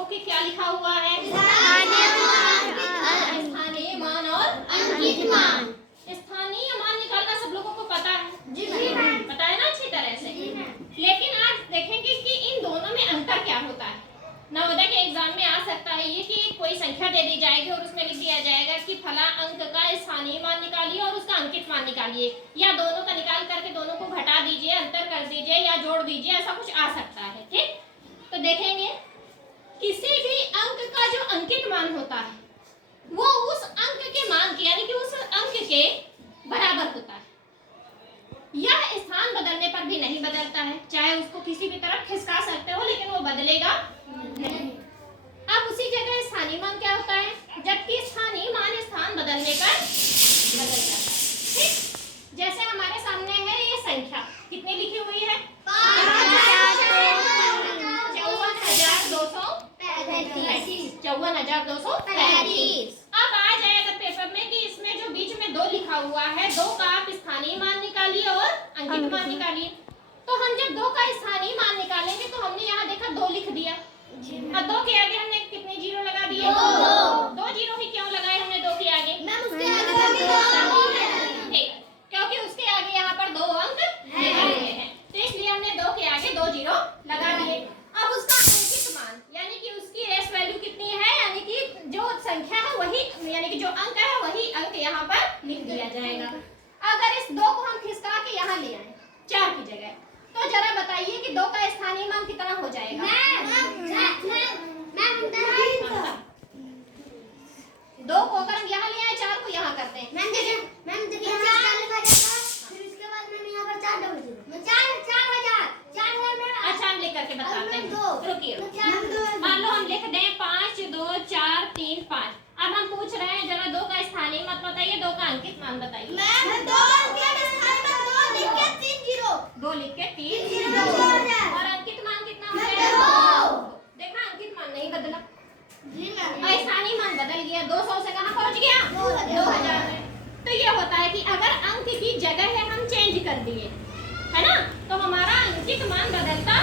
लोगों के क्या लिखा हुआ है? स्थानीय मान और अंकित मान। स्थानीय मान निकालना सब लोगों को पता है? जी मैम। पता है ना अच्छी तरह से? लेकिन आज देखेंगे कि इन दोनों में अंतर क्या होता है। नवोदय के एग्जाम में आ सकता है ये कि कोई संख्या दे दी जाएगी और उसमें लिख दिया जाएगा कि फला अंक का स्थानीय मान निकालिए और उसका अंकित मान निकालिए, या दोनों का निकाल करके दोनों को घटा दीजिए, अंतर कर दीजिए या जोड़ दीजिए, ऐसा कुछ आ सकता है। ठीक, तो देखेंगे किसी भी अंक का जो अंकित मान होता है वो उस अंक के मान के यानी कि उस अंक के बराबर होता है। यह स्थान बदलने पर भी नहीं बदलता है, चाहे उसको किसी भी तरफ खिसका सकते हो लेकिन वो बदलेगा नहीं। अब उसी जगह स्थानीय मान क्या होता है? जबकि स्थानीय मान स्थान बदलने पर बदल जाता है। ठीक, जैसे हमारे सामने है ये संख्या कितनी लिखी हुई है? 54,235। अब आ जाए अगर पेपर में कि इसमें जो बीच में 2 लिखा हुआ है, 2 का आप स्थानीय मान निकालिए और अंकित मान निकालिए। तो हम जब 2 का स्थानीय मान निकालेंगे तो हमने यहाँ देखा 2 लिख दिया, और 2 के आगे हमने कितने जीरो लगा दिए? 2 जीरो ही क्यों लगाए हमने 2 के आगे? क्योंकि उसके आगे यहाँ पर 2 अंक लिखे हुए हैं, तो इसलिए हमने 2 के आगे 2 जीरो लगा दिए। अब उसका अंकित मान यानी कि उसकी एस वैल्यू कितनी है, यानी कि जो संख्या है वही यानी कि जो अंक है वही अंक यहाँ पर लिख दिया जाएगा। अगर इस 2 को हम खिसका के यहाँ ले आए 4 की जगह, तो जरा बताइए कि 2 का स्थानीय मान कितना हो जाएगा? 2 को अगर हम यहाँ ले आए 4 को यहाँ करते हैं अच्छा हम लिख करके बताते हैं, रुकिए। मान लो हम लिख दें 5 2 4 3 5। अब हम पूछ रहे हैं जरा 2 का स्थानीय मान बताइए, 2 का अंकित मान बताइए। 2 लिख के 3 और अंकित मान कितना हो जाएगा? 2। देखा अंकित मान नहीं बदला, स्थानीय मान बदल गया, 200 से कहाँ पहुँच गया? 2000 में। तो ये होता है कि अगर अंक की जगह है हम चेंज कर दिए है ना, तो हमारा अंकित मान बदलता